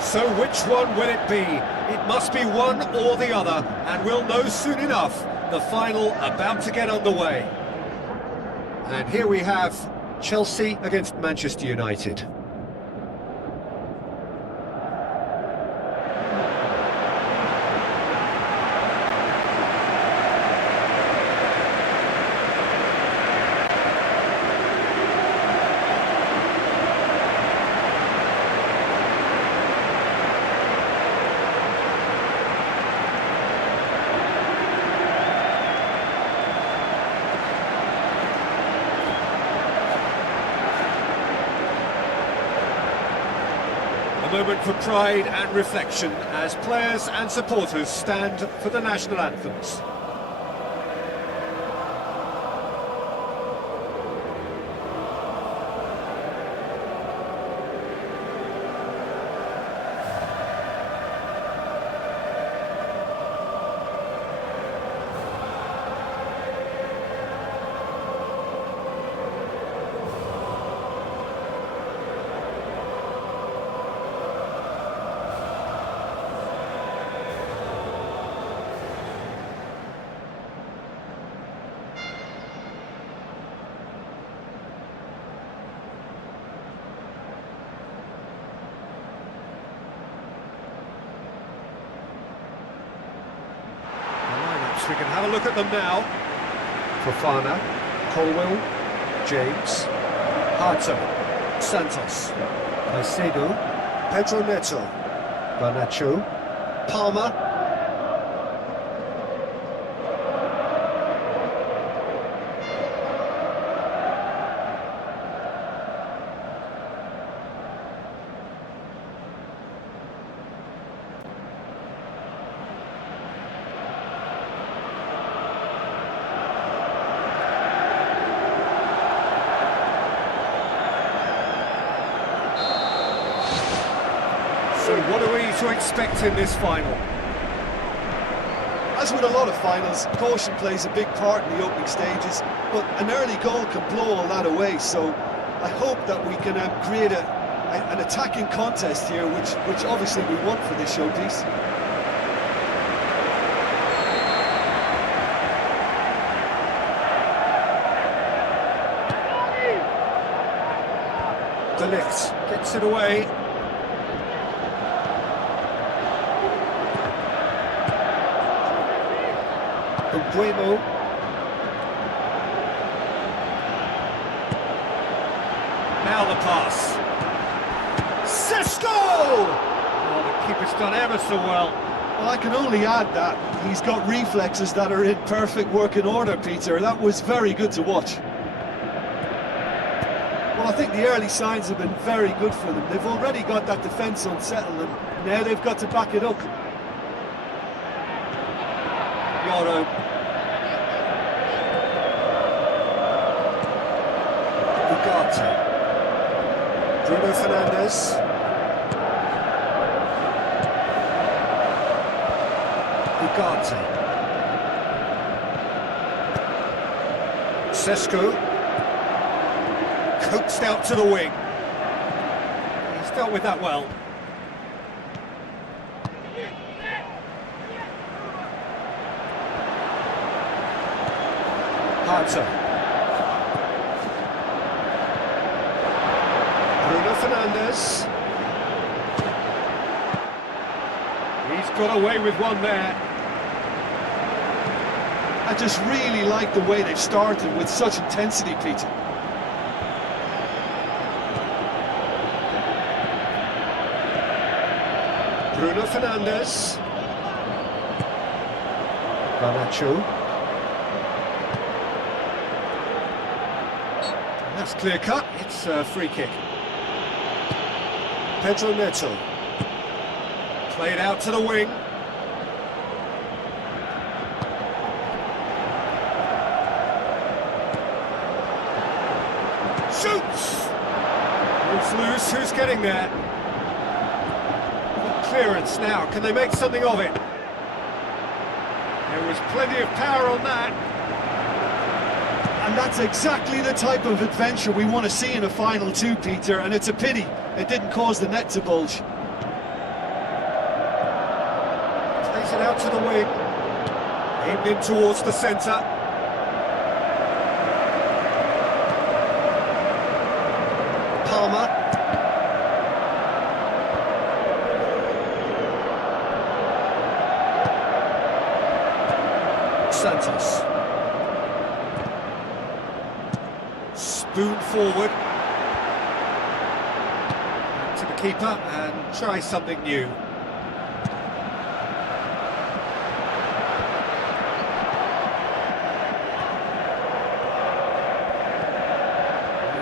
So which one will it be? It must be one or the other, and we'll know soon enough. The final about to get underway. And here we have Chelsea against Manchester United. A moment for pride and reflection as players and supporters stand for the national anthems. We can have a look at them now. Fofana, Colwell, James, Harto, Santos, Caicedo, Pedro Neto, Garnacho, Palmer, So what are we to expect in this final? As with a lot of finals, caution plays a big part in the opening stages, but an early goal can blow all that away, so I hope that we can create an attacking contest here, which obviously we want for this showpiece. De Ligt gets it away. Buemo. Now the pass. Sesko! Oh, the keeper's done ever so well. Well, I can only add that he's got reflexes that are in perfect working order, Peter. That was very good to watch. Well, I think the early signs have been very good for them. They've already got that defence unsettled, and now they've got to back it up. Yoro. Bruno Fernandes. Ugarte. Sesko. Coaxed out to the wing. He's dealt with that well. Harto. Bruno Fernandes. He's got away with one there. I just really like the way they've started with such intensity, Peter. Bruno Fernandes. Garnacho. That's clear cut. It's a free kick. Pedro Neto. Played out to the wing. Shoots! Moves loose, who's getting there? Good clearance now, can they make something of it? There was plenty of power on that. And that's exactly the type of adventure we want to see in a final two, Peter, and it's a pity it didn't cause the net to bulge. Plays it out to the wing. Aimed in towards the centre. Palmer. Santos. Spoon forward. Back to the keeper and try something new.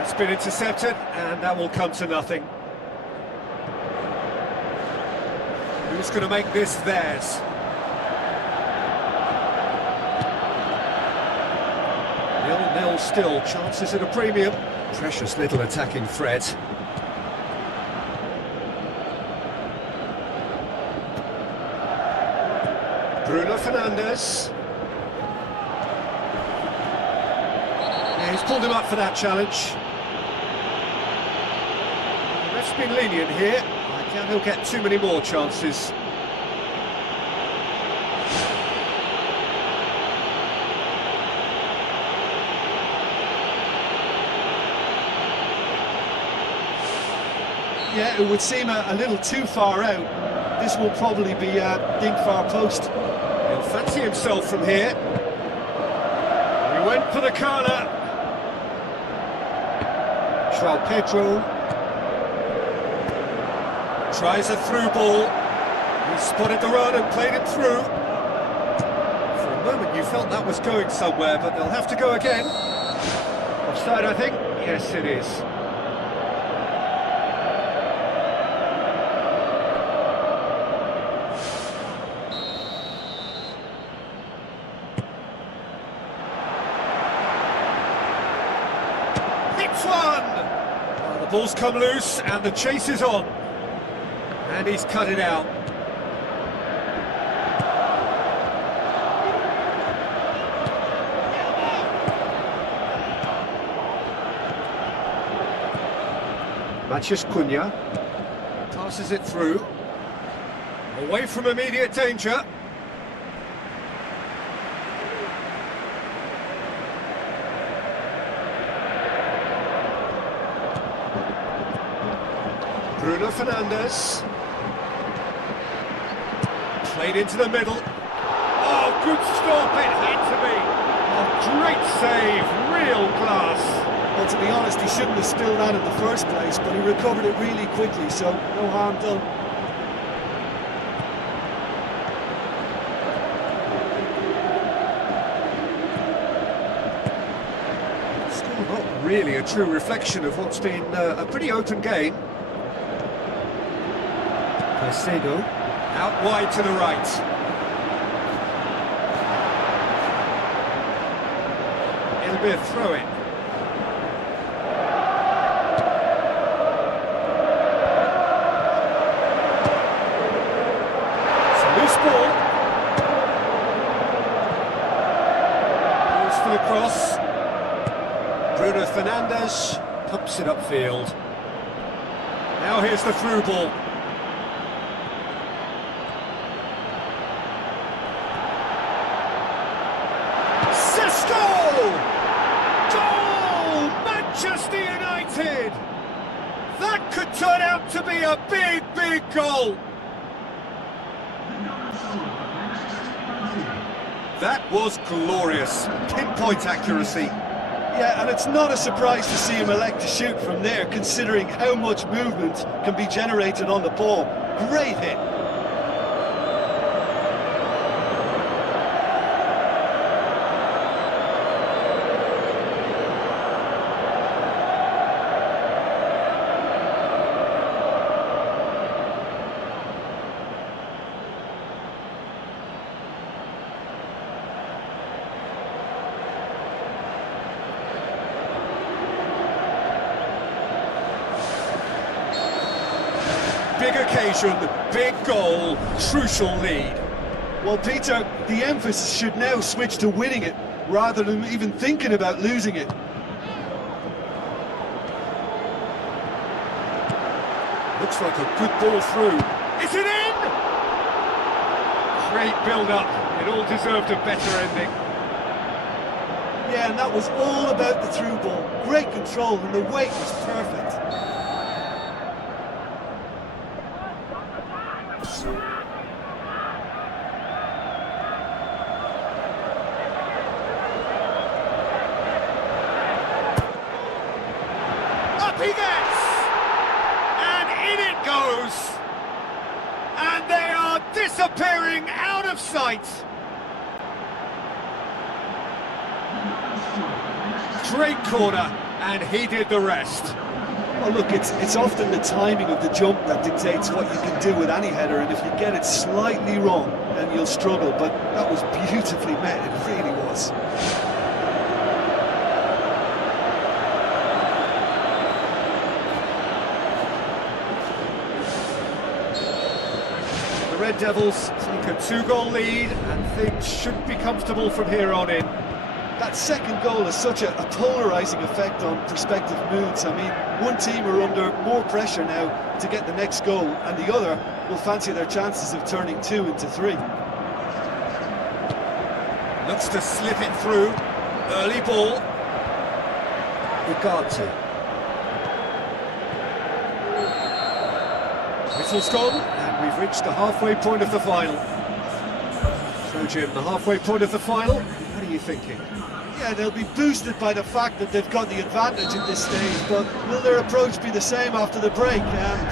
It's been intercepted, and that will come to nothing. Who's going to make this theirs? 0-0 still, chances at a premium. Precious little attacking threat. Bruno Fernandes. Yeah, he's pulled him up for that challenge. The ref's been lenient here. I doubt he'll get too many more chances. Yeah, it would seem a little too far out. This will probably be a dink far post. He'll fancy himself from here. He went for the corner. João Pedro. Tries a through ball. He spotted the run and played it through. For a moment you felt that was going somewhere, but they'll have to go again. Offside, I think. Yes, it is. Hits one! Well, the ball's come loose and the chase is on. And he's cut it out. Matheus Cunha passes it through. Away from immediate danger. Bruno Fernandes. Played into the middle. Oh, good stop, it had to be. Oh, great save, real class. Well, to be honest, he shouldn't have spilled that in the first place, but he recovered it really quickly, so no harm done. Still not really a true reflection of what's been a pretty open game. Kasih out wide to the right. It'll be a throw-in. It's a loose ball. Goes for the cross. Bruno Fernandes pumps it upfield. Now here's the through ball. Goal! Manchester United! That could turn out to be a big, big goal! That was glorious. Pinpoint accuracy. Yeah, and it's not a surprise to see him elect to shoot from there, considering how much movement can be generated on the ball. Great hit. Big occasion, big goal, crucial lead. Well, Peter, the emphasis should now switch to winning it, rather than even thinking about losing it. Looks like a good ball through. Is it in? Great build-up. It all deserved a better ending. Yeah, and that was all about the through ball. Great control, and the weight was perfect. Up he gets! And in it goes! And they are disappearing out of sight! Great corner, and he did the rest. Well, look, it's often the timing of the jump that dictates what you can do with any header, and if you get it slightly wrong, then you'll struggle, but that was beautifully met, it really was. The Red Devils take a 2-goal lead, and things should be comfortable from here on in. That second goal has such a polarising effect on prospective moods. I mean, one team are under more pressure now to get the next goal, and the other will fancy their chances of turning 2 into 3. Looks to slip it through. Early ball. Ugarte. Whistle's gone, and we've reached the halfway point of the final. So, Jim, the halfway point of the final, what are you thinking? Yeah, they'll be boosted by the fact that they've got the advantage at this stage, but will their approach be the same after the break?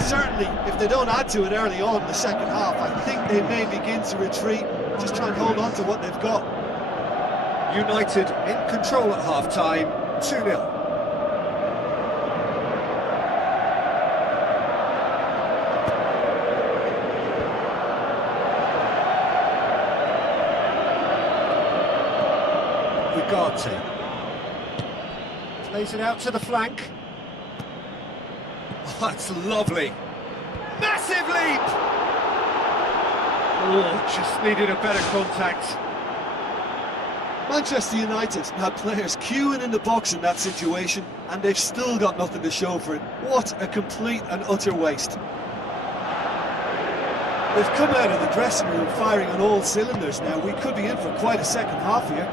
Certainly, if they don't add to it early on in the second half, I think they may begin to retreat, just try and hold on to what they've got. United in control at half-time, 2-0. Ugarte plays it out to the flank. Oh, that's lovely. Massive leap! Oh, just needed a better contact. Manchester United had players queuing in the box in that situation, and they've still got nothing to show for it. What a complete and utter waste. They've come out of the dressing room firing on all cylinders now. We could be in for quite a second half here.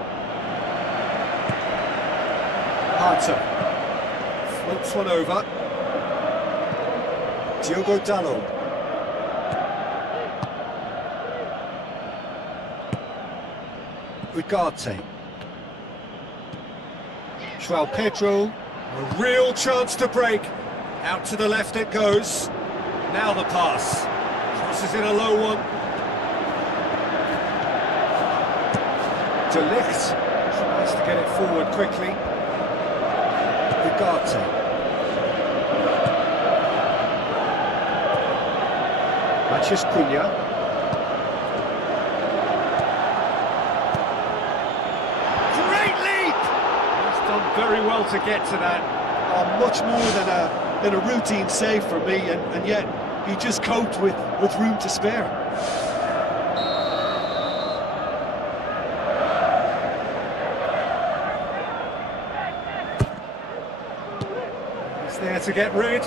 Harter floats one over. Diogo Dalot. Ugarte. João Pedro. A real chance to break. Out to the left it goes. Now the pass. Crosses in a low one. De Ligt tries to get it forward quickly. Ugarte. Mathias Cunha. Great leap! He's done very well to get to that. Much more than a routine save for me, and yet he just coped with room to spare. He's there to get rid.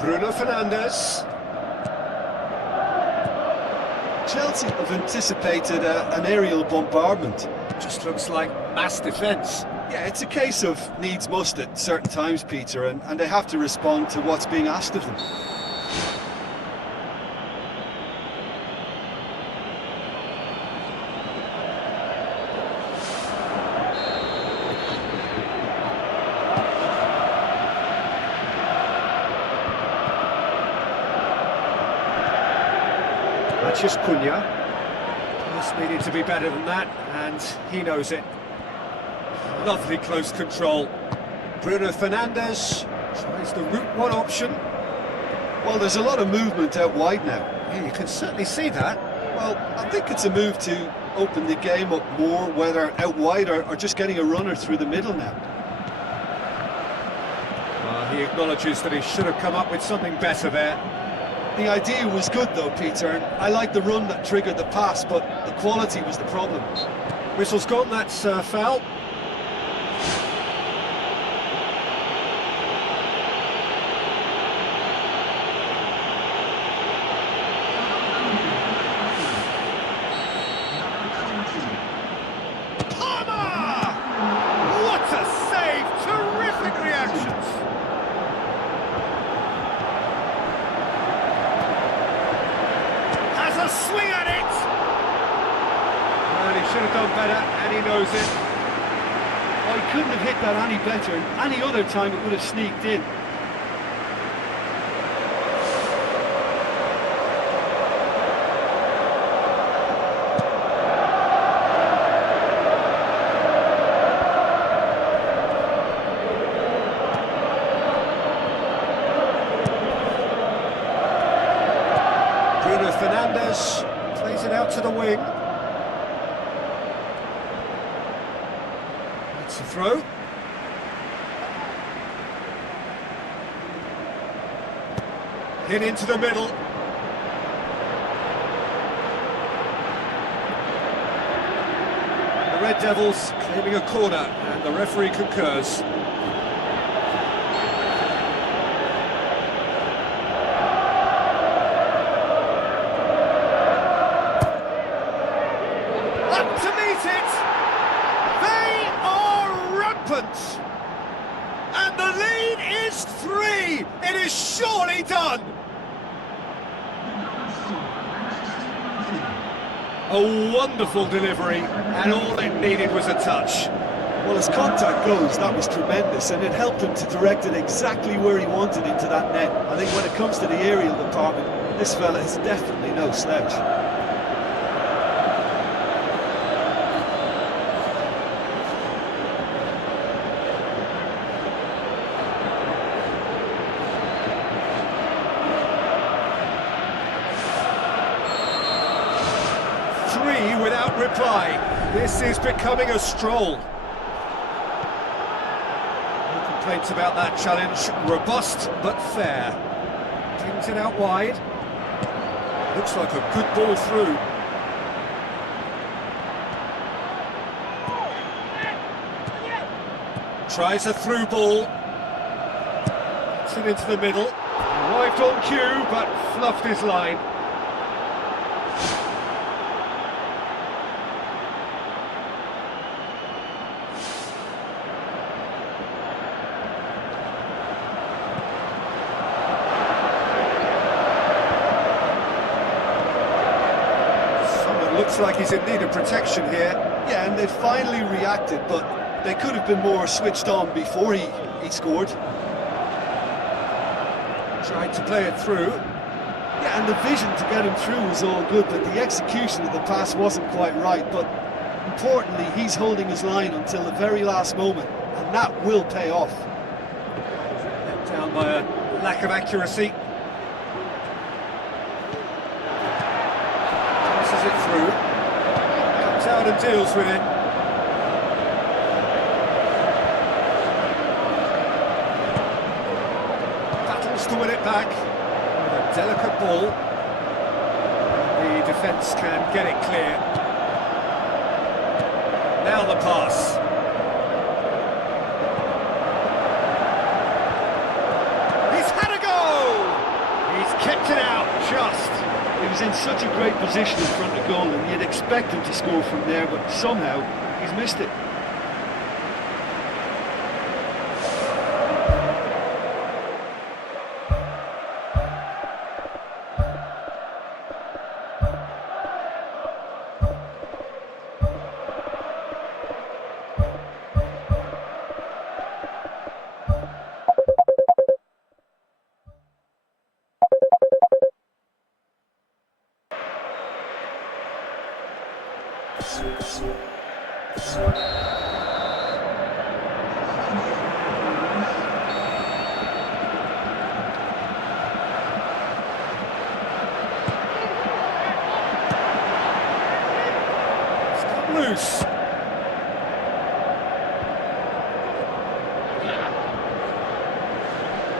Bruno Fernandes. Chelsea have anticipated an aerial bombardment. Just looks like mass defence. Yeah, it's a case of needs must at certain times, Peter, and they have to respond to what's being asked of them. Just Cunha. Pass needed to be better than that, and he knows it. Lovely close control. Bruno Fernandes tries the route one option. Well, there's a lot of movement out wide now. Yeah, you can certainly see that. Well, I think it's a move to open the game up more, whether out wide or just getting a runner through the middle now. He acknowledges that he should have come up with something better there. The idea was good though, Peter, and I like the run that triggered the pass, but the quality was the problem. Whistle's gone, that's foul. Swing at it! And he should have done better, and he knows it. Oh, he couldn't have hit that any better. Any other time it would have sneaked in. Bruno Fernandes plays it out to the wing. It's a throw. Hit into the middle. The Red Devils claiming a corner, and the referee concurs. And the lead is 3. It is surely done. A wonderful delivery, and all it needed was a touch. Well, as contact goes, that was tremendous, and it helped him to direct it exactly where he wanted into that net. I think when it comes to the aerial department, this fella is definitely no slouch. Without reply. This is becoming a stroll. No complaints about that challenge. Robust but fair. Brings it out wide. Looks like a good ball through. Tries a through ball. Gets it into the middle. Arrived on cue but fluffed his line. Looks like he's in need of protection here. Yeah, and they finally reacted, but they could have been more switched on before he scored. Tried to play it through. Yeah, and the vision to get him through was all good, but the execution of the pass wasn't quite right. But importantly, he's holding his line until the very last moment, and that will pay off. Let down by a lack of accuracy. It through, comes out and deals with it. Battles to win it back with a delicate ball. The defence can get it clear. Now the pass. He's had a go! He's kept it out just. He was in such a great position in front of goal, and you'd expect him to score from there, but somehow he's missed it. It's come loose.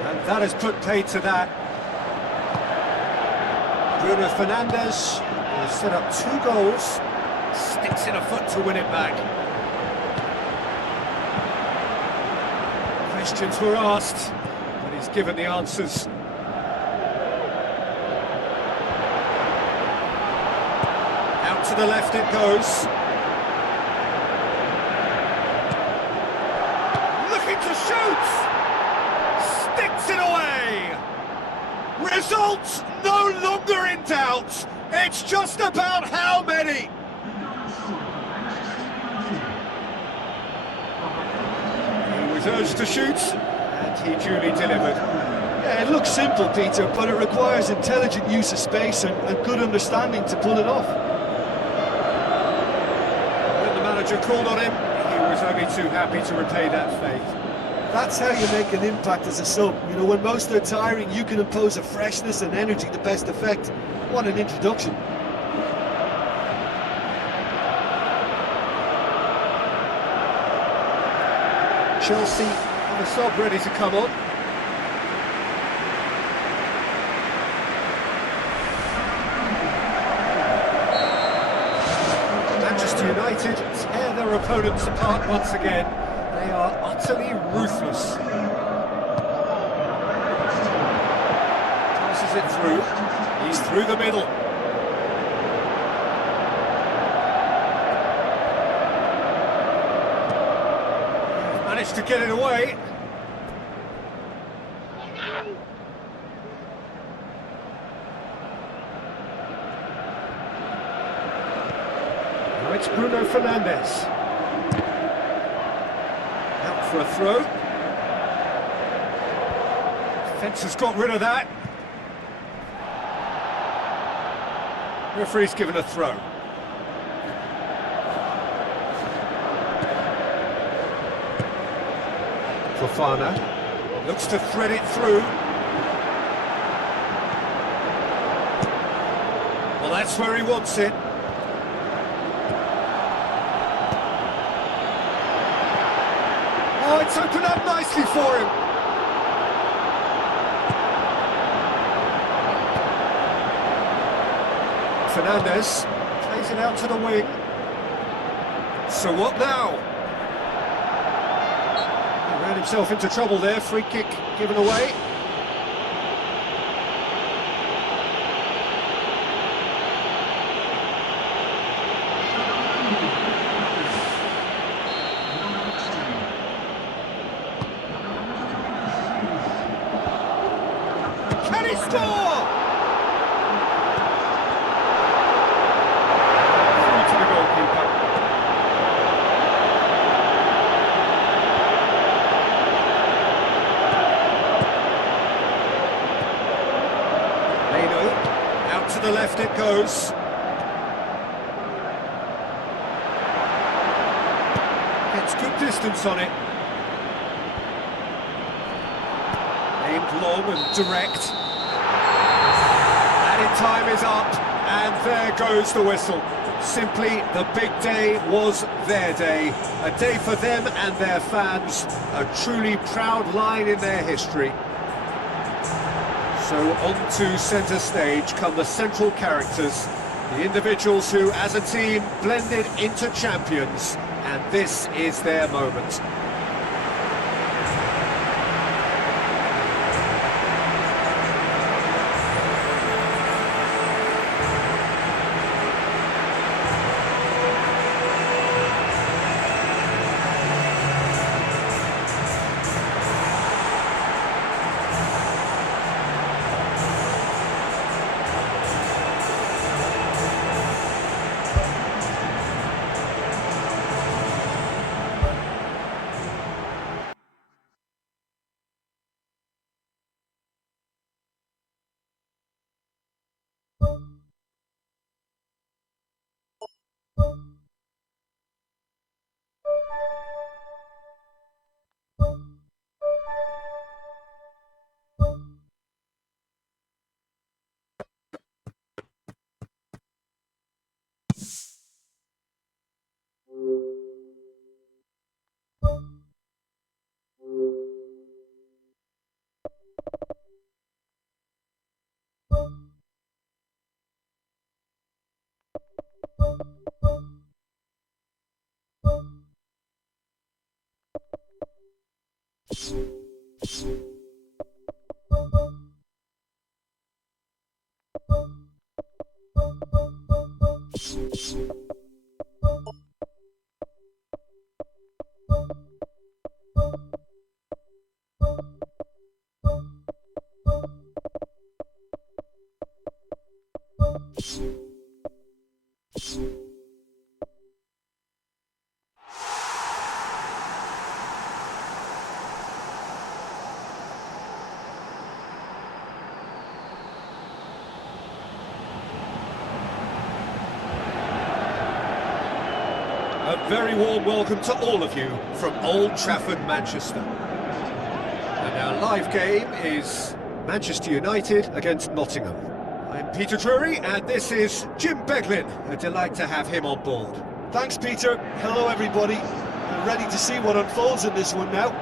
And that has put paid to that. Bruno Fernandes has set up 2 goals. Sticks in a foot to win it back. Questions were asked, but he's given the answers. Out to the left it goes. Looking to shoot! Sticks it away! Results no longer in doubt. It's just about how many. He was urged to shoot, and he duly delivered. Yeah, it looks simple, Peter, but it requires intelligent use of space and good understanding to pull it off. When the manager called on him, he was only too happy to repay that faith. That's how you make an impact as a sub. You know, when most are tiring, you can impose a freshness and energy to best effect. What an introduction. Chelsea have a sub ready to come on. Manchester United tear their opponents apart once again. They are utterly ruthless. Passes it through. He's through the middle. Managed to get it away. Now it's Bruno Fernandes. Out for a throw. Defence has got rid of that. Referee's given a throw. Fofana looks to thread it through. Well, that's where he wants it. Oh, it's opened up nicely for him. Fernandes plays it out to the wing. So what now? He ran himself into trouble there. Free kick given away. Can he score? Through to the goalkeeper. Leno, out to the left it goes. Gets good distance on it. Aimed long and direct. Added time is up, and there goes the whistle. Simply, the big day was their day. A day for them and their fans. A truly proud line in their history. So on to centre stage come the central characters, the individuals who, as a team, blended into champions, and this is their moment. A very warm welcome to all of you from Old Trafford, Manchester. And our live game is Manchester United against Nottingham. I'm Peter Drury, and this is Jim Beglin. A delight to have him on board. Thanks, Peter. Hello, everybody. I'm ready to see what unfolds in this one now.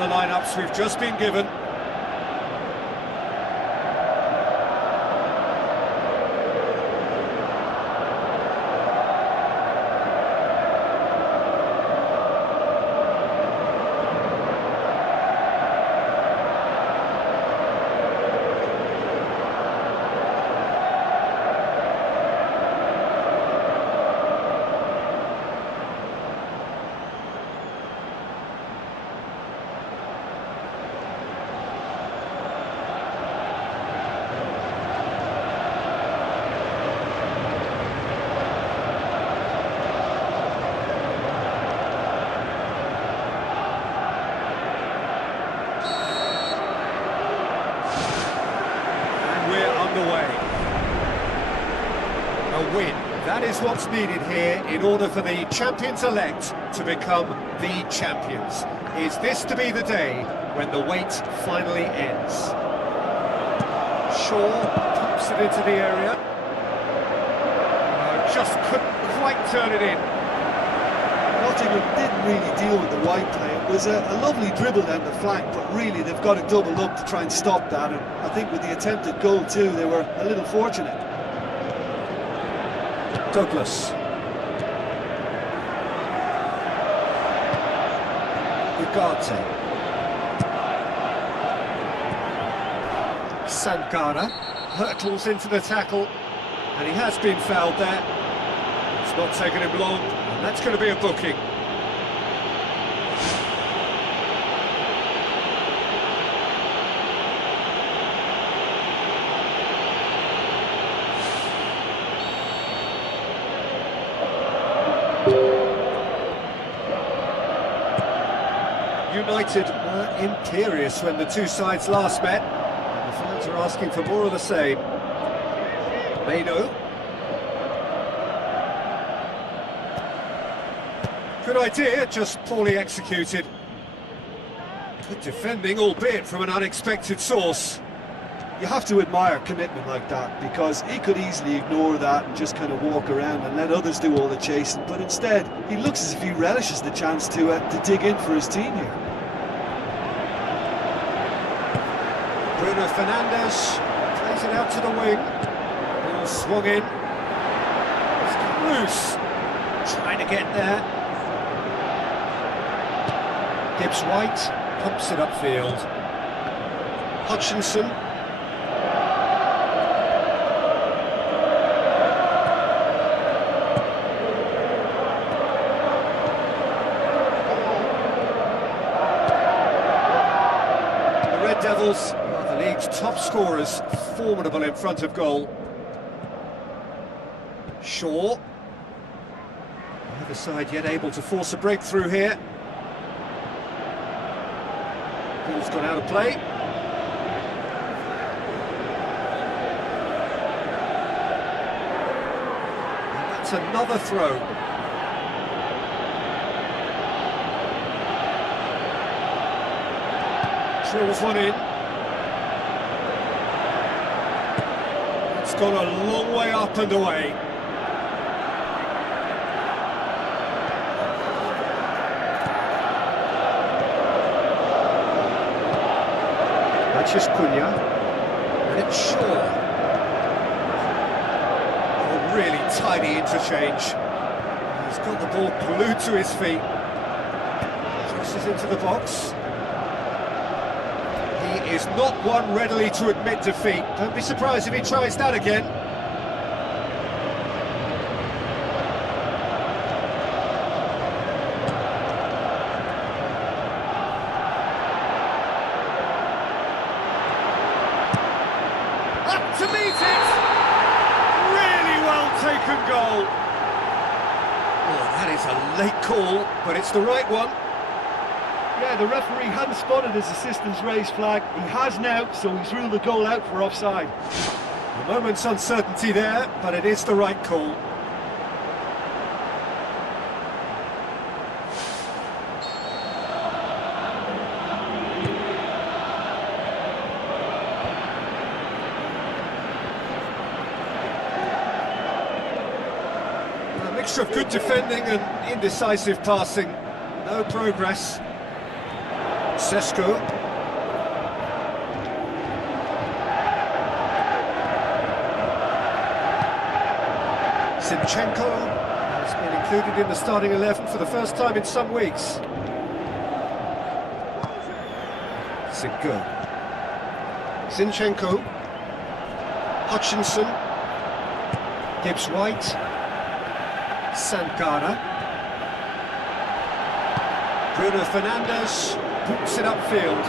The lineups we've just been given. A win, that is what's needed here in order for the champions-elect to become the champions. Is this to be the day when the wait finally ends? Shaw pumps it into the area. Just couldn't quite turn it in. Nottingham didn't really deal with the wide play. It was a lovely dribble down the flank, but really they've got to double up to try and stop that. And I think with the attempted goal too, they were a little fortunate. Douglas. Ugarte. Sankara hurtles into the tackle, and he has been fouled there. It's not taken him long, and that's going to be a booking. United were imperious when the two sides last met, and the fans are asking for more of the same. Mano. Good idea, just poorly executed. Good defending, albeit from an unexpected source. You have to admire commitment like that, because he could easily ignore that and just kind of walk around and let others do all the chasing, but instead he looks as if he relishes the chance to dig in for his team here. Bruno Fernandes plays it out to the wing. Ball swung in. It's come loose. Trying to get there. Gibbs White pumps it upfield. Hutchinson. The Red Devils are the league's top scorers, formidable in front of goal. Shaw. Neither side yet able to force a breakthrough here. Ball's gone out of play. yet another throw. Drills one in. It's gone a long way up and away. That's Cunha, and it's Shaw. Oh, really tiny interchange. He's got the ball glued to his feet. Crosses into the box. He is not one readily to admit defeat. Don't be surprised if he tries that again. To meet it! Really well taken goal. Oh, that is a late call, but it's the right one. Yeah, the referee hadn't spotted his assistant's raised flag. He has now, so he's ruled the goal out for offside. A moment's uncertainty there, but it is the right call. A mixture of good defending and indecisive passing. No progress. Sesko. Zinchenko has been included in the starting 11 for the first time in some weeks. Zinchenko. Zinchenko. Hutchinson. Gibbs-White. Sankara. Bruno Fernandes boots it upfield.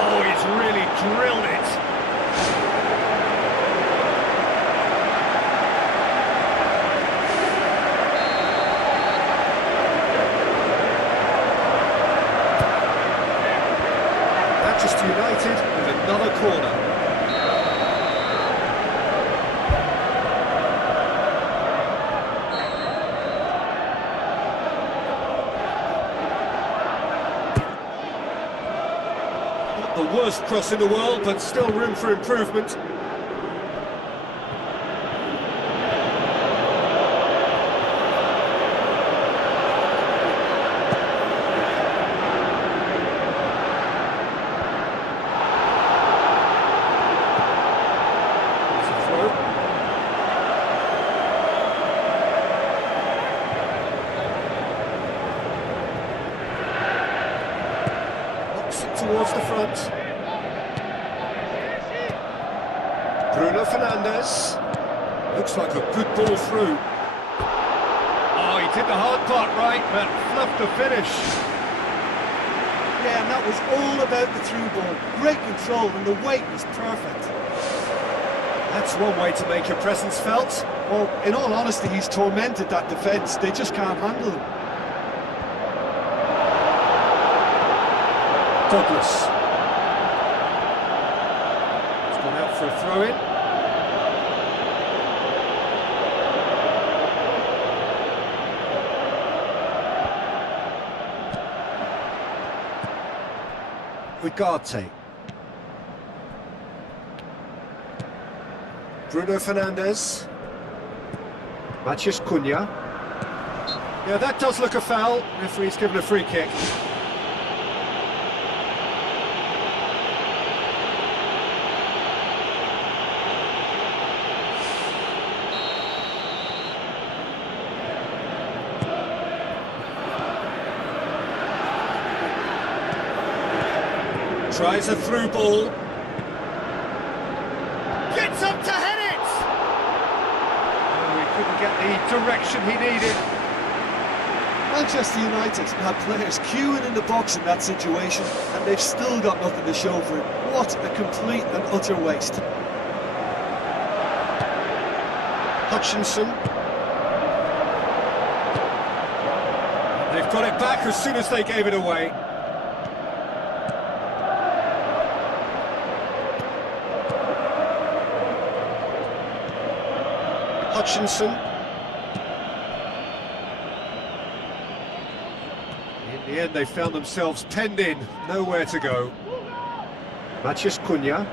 Oh, he's really drilled it. Manchester United with another corner. The worst cross in the world, but still room for improvement. There's a throw. Knocks it towards the front. Bruno Fernandes. Looks like a good ball through. Oh, he did the hard part right, but fluffed the finish. Yeah, and that was all about the through ball. Great control, and the weight was perfect. That's one way to make your presence felt. Well, in all honesty, he's tormented that defence. They just can't handle him. Douglas. It's gone out for a throw-in. Ugarte. Bruno Fernandes. Mathias Cunha. Yeah, that does look a foul. Referee's given a free kick. Tries a through ball. Gets up to head it! Oh, he couldn't get the direction he needed. Manchester United had players queuing in the box in that situation, and they've still got nothing to show for it. What a complete and utter waste. Hutchinson. They've got it back as soon as they gave it away. Hutchinson. In the end, they found themselves penned in, nowhere to go. Maciej Cunha.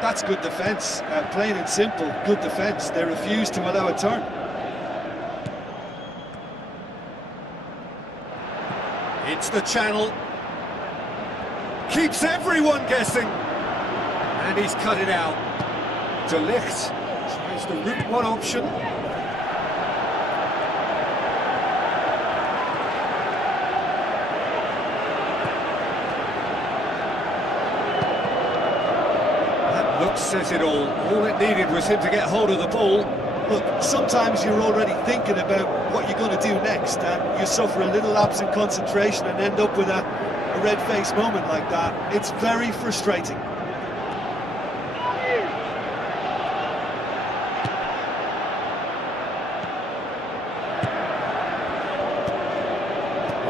That's good defence, plain and simple, good defence. They refused to allow a turn. It's the channel. Keeps everyone guessing. And he's cut it out. De Ligt tries the route one option. That look says it all. All it needed was him to get hold of the ball. Look, sometimes you're already thinking about what you're going to do next, and you suffer a little lapse in concentration and end up with a red-faced moment like that. It's very frustrating.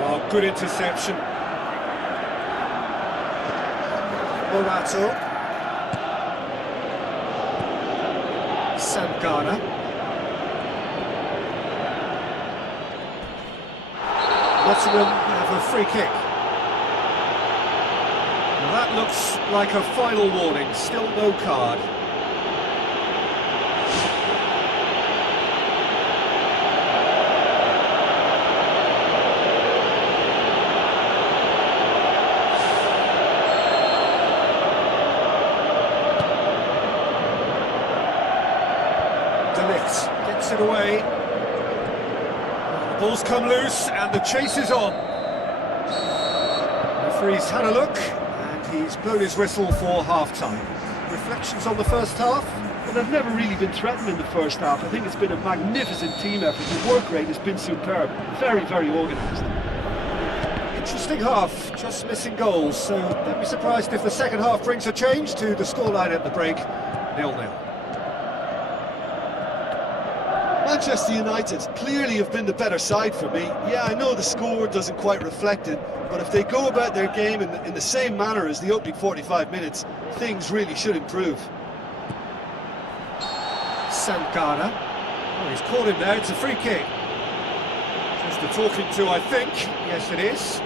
Oh, good interception. Morato. Santana. Nottingham have a free kick. Well, that looks like a final warning, still no card. De Ligt gets it away. The ball's come loose and the chase is on. The referee's had a look and he's blown his whistle for half-time. Reflections on the first half? Well, they've never really been threatened in the first half. I think it's been a magnificent team effort. The work rate has been superb. Very, very organised. Interesting half, just missing goals, so don't be surprised if the second half brings a change to the scoreline at the break, 0-0. Manchester United clearly have been the better side for me. Yeah, I know the score doesn't quite reflect it, but if they go about their game in the same manner as the opening 45 minutes, things really should improve. Santana. Oh, he's caught him there, it's a free kick. Just the talking to, I think. Yes, it is.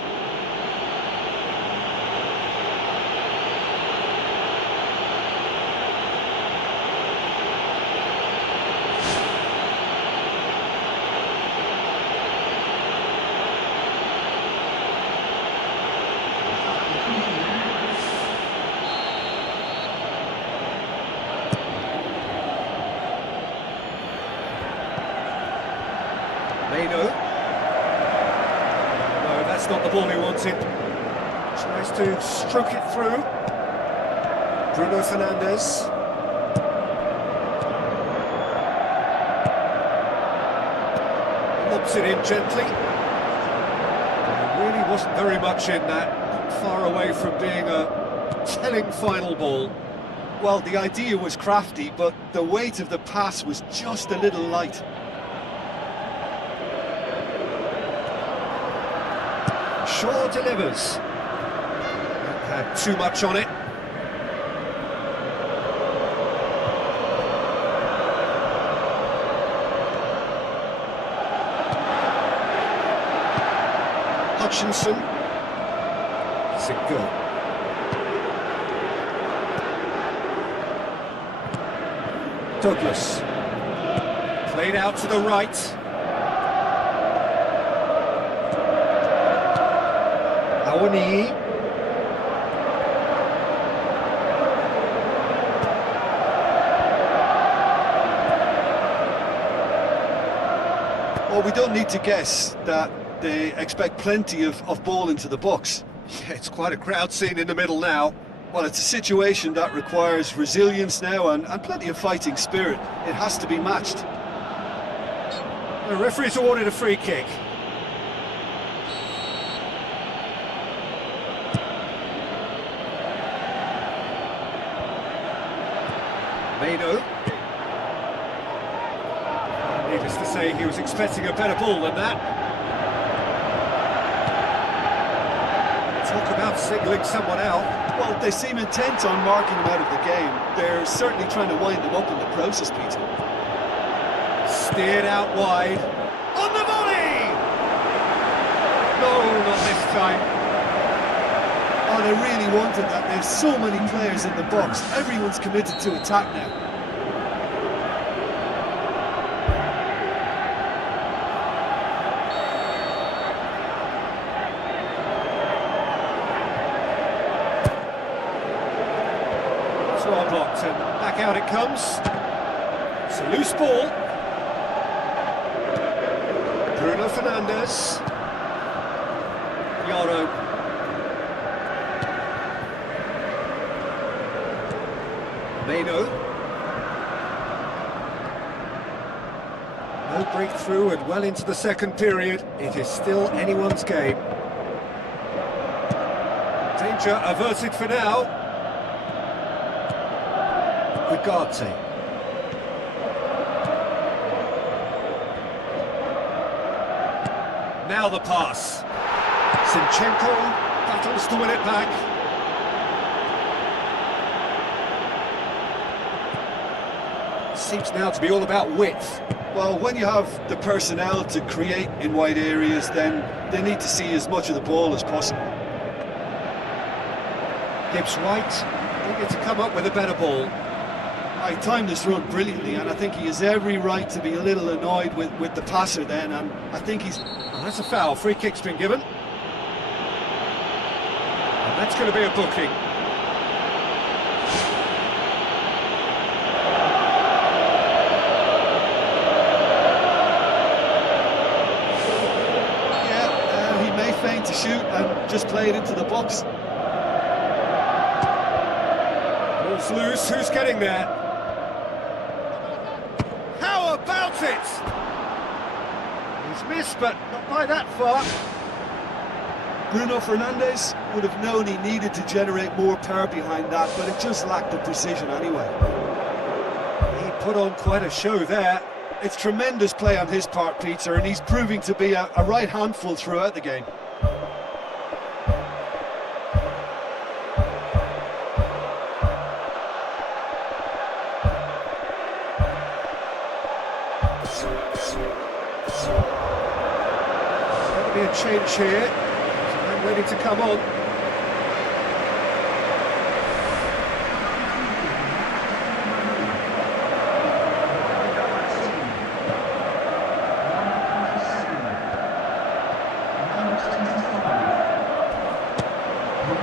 No, that's not the ball he wanted. Tries to stroke it through. Bruno Fernandes. Lobs it in gently. There really wasn't very much in that. Not far away from being a telling final ball. Well, the idea was crafty, but the weight of the pass was just a little light. Shaw delivers. Had too much on it. Hutchinson. It's a goal. Douglas. Played out to the right. Awani. Well, we don't need to guess that they expect plenty of ball into the box. Yeah, it's quite a crowd scene in the middle now. Well, it's a situation that requires resilience now and plenty of fighting spirit. It has to be matched. The referee's awarded a free kick. Meno. Needless to say, he was expecting a better ball than that. Talk about singling someone out. Well, they seem intent on marking him out of the game. They're certainly trying to wind him up in the process, Peter. Steered out wide. On the volley! No, not this time. Oh, they really wanted that. There's so many players in the box. Everyone's committed to attack now. It's well blocked and back out it comes. It's a loose ball. Bruno Fernandes. Yaro. Meno. No breakthrough and well into the second period. It is still anyone's game. Danger averted for now. Ugarte. Now the pass. Zinchenko battles to win it back. Seems now to be all about width. Well, when you have the personnel to create in wide areas, then they need to see as much of the ball as possible. Gibbs White needed to come up with a better ball. I timed this run brilliantly, and I think he has every right to be a little annoyed with the passer then, and I think he's... Oh, that's a foul. Free kick's been given. And that's going to be a booking. Yeah, he may feign to shoot and just play it into the box. Ball's loose. Who's getting there? How about it? He's missed, but not by that far. Bruno Fernandes would have known he needed to generate more power behind that, but it just lacked the precision anyway. He put on quite a show there. It's tremendous play on his part, Peter, and he's proving to be a right handful throughout the game. There's going to be a change here. I'm ready to come on.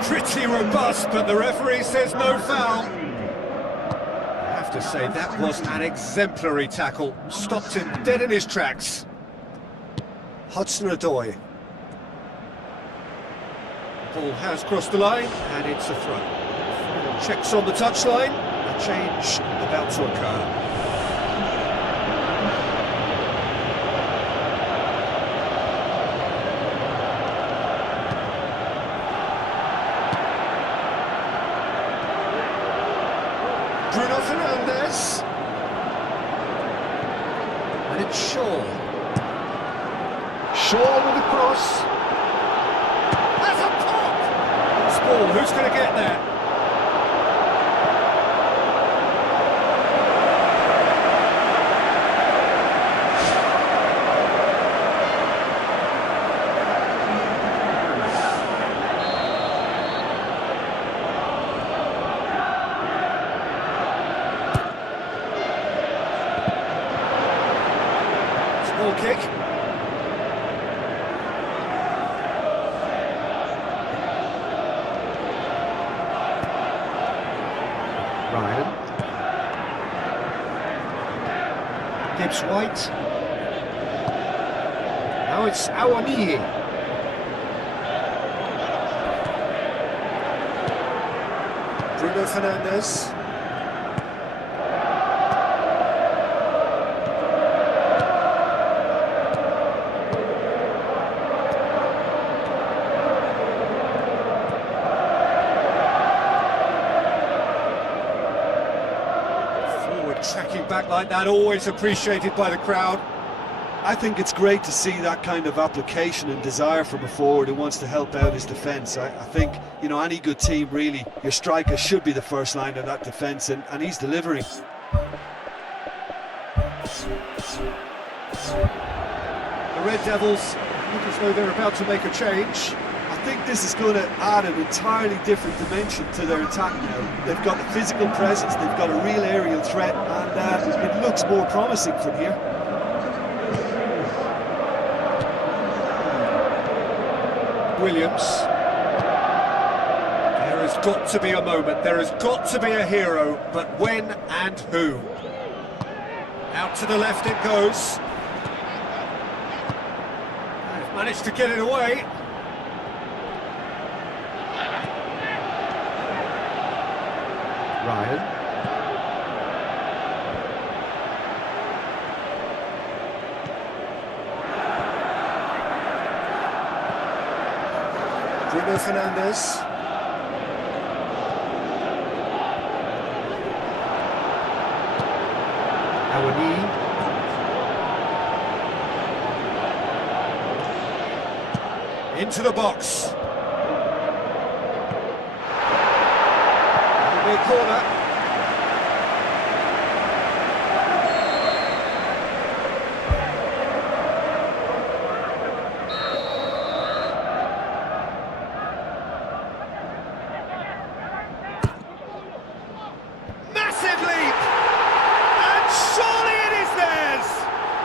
Pretty robust, but the referee says no foul. I have to say, that was an exemplary tackle. Stopped him dead in his tracks. Hudson-Odoi. Ball has crossed the line, and it's a throw. Final checks on the touchline. A change about to occur. Bruno Fernandes. And it's Shaw. Shaw with the cross. Has a pop! It's ball, who's going to get there? Ball kick. Ryan. Gibbs White. Now it's Awaniyi. Bruno Fernandes. Tracking back like that, always appreciated by the crowd. I think it's great to see that kind of application and desire from a forward who wants to help out his defence. I think, you know, any good team, really, your striker should be the first line of that defence, and he's delivering. The Red Devils look as though they're about to make a change. I think this is going to add an entirely different dimension to their attack now. They've got a physical presence, they've got a real aerial threat, and it looks more promising from here. Williams. There has got to be a moment, there has got to be a hero, but when and who? Out to the left it goes. They've managed to get it away. Ryan. Bruno Fernandes. Awani. Into the box. That'll be a corner. Massive leap! And surely it is theirs!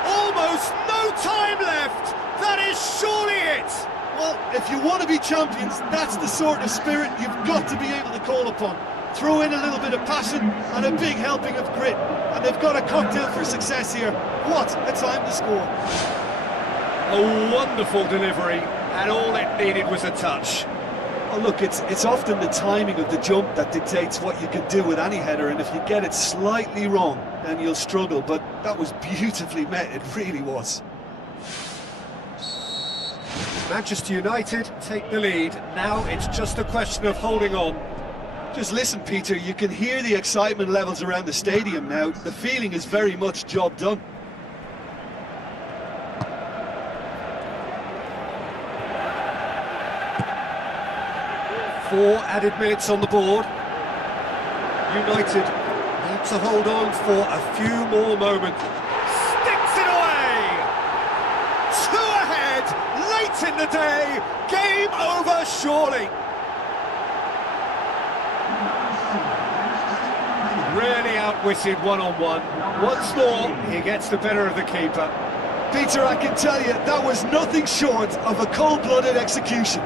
Almost no time left! That is surely it! Well, if you want to be champions, that's the sort of spirit you've got to be able to call upon. Throw in a little bit of passion and a big helping of grit, and they've got a cocktail for success here. What a time to score. A wonderful delivery, and all it needed was a touch. Oh, look, it's often the timing of the jump that dictates what you can do with any header, and if you get it slightly wrong, then you'll struggle, but that was beautifully met, it really was. Manchester United take the lead. Now it's just a question of holding on. Just listen, Peter, you can hear the excitement levels around the stadium now. The feeling is very much job done. Four added minutes on the board. United need to hold on for a few more moments. Sticks it away! Two ahead, late in the day. Game over, surely. Really outwitted one-on-one. Once more, he gets the better of the keeper. Peter, I can tell you, that was nothing short of a cold-blooded execution.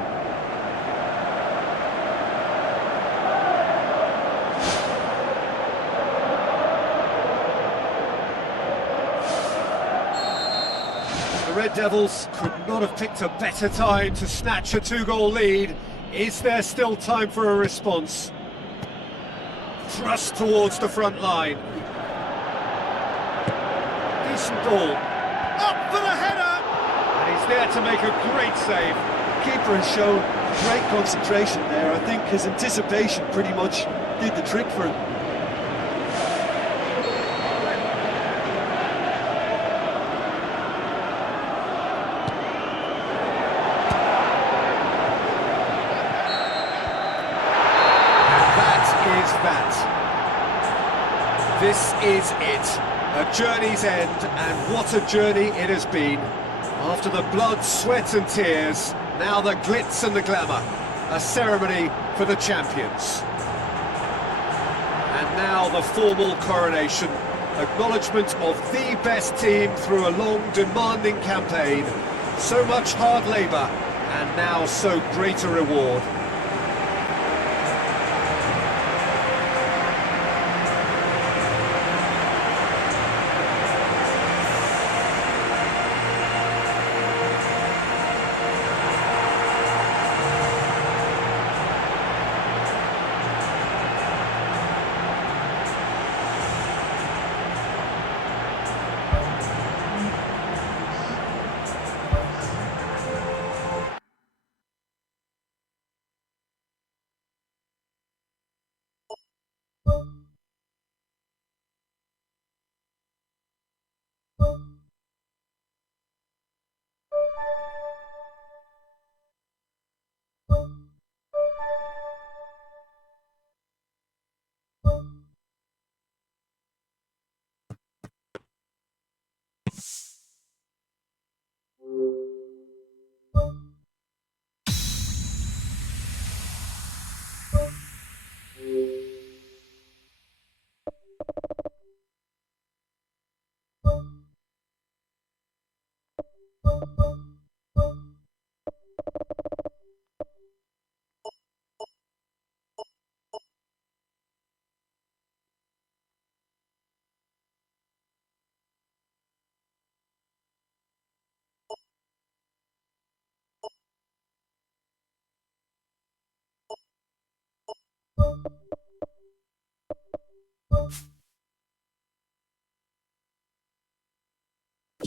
The Red Devils could not have picked a better time to snatch a two-goal lead. Is there still time for a response? Thrust towards the front line. Decent ball. Up for the header! And he's there to make a great save. Keeper has shown great concentration there. I think his anticipation pretty much did the trick for him. This is it, a journey's end, and what a journey it has been. After the blood, sweat and tears, now the glitz and the glamour, a ceremony for the champions. And now the formal coronation, acknowledgement of the best team through a long, demanding campaign. So much hard labour, and now so great a reward.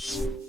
you